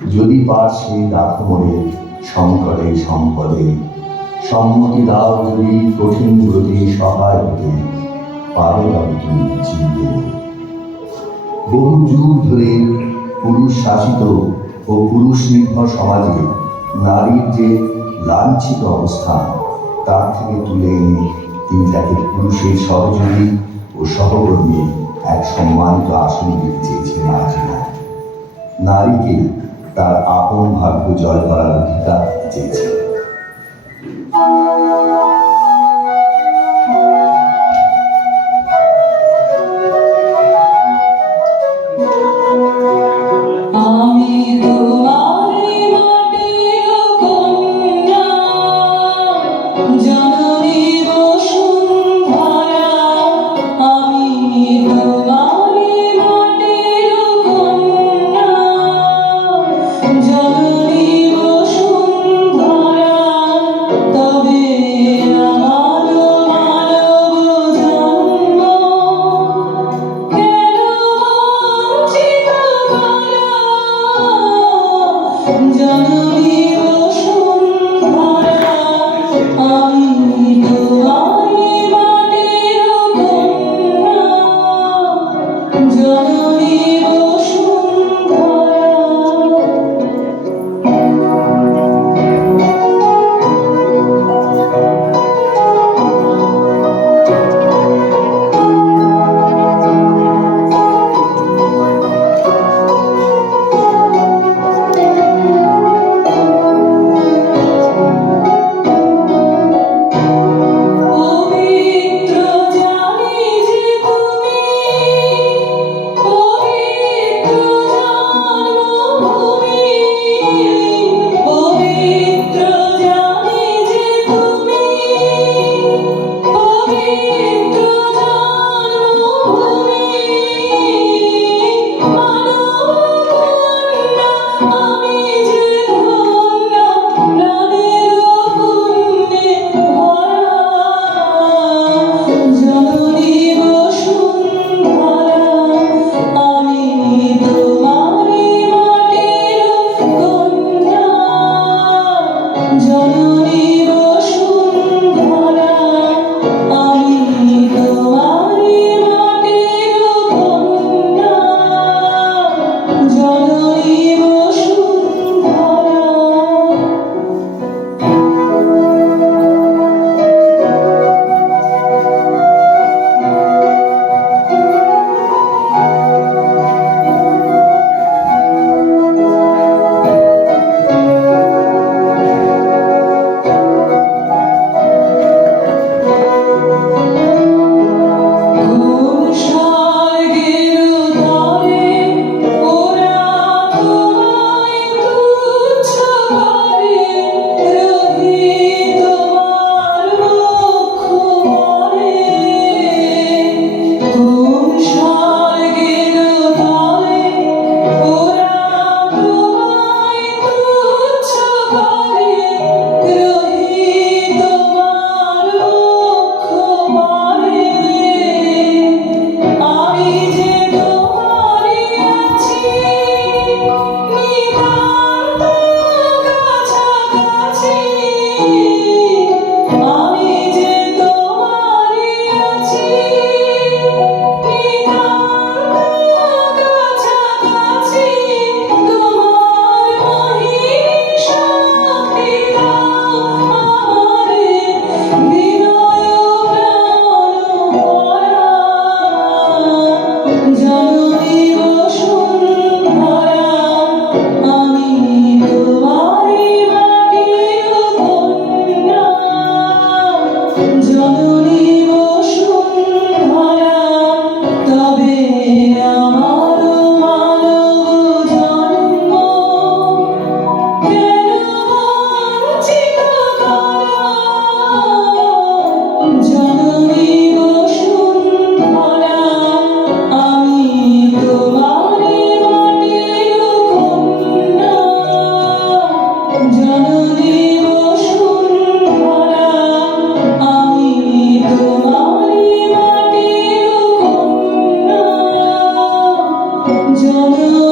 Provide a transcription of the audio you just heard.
যদি পার্শ্বে ডাকো মোরে সংকটে সম্পদে, সম্মতি দাও যদি কঠিন ব্রতে সহায় হতে, পাবে তবে তুমি চিনতে। বহু যুগ ধরে পুরুষ শাসিত ও পুরুষ নির্ভর সমাজে নারীর যে লাঞ্ছিত অবস্থান, তার থেকে তুলে এনে তিনি তাকে পুরুষের সহযোগী ও সহকর্মী এক সম্মানিত আসন দিতে চেয়েছেন আজীবন। নারীকে তার আপন ভাগ্য জয় করার অধিকার দিতে চেয়েছেন। জননী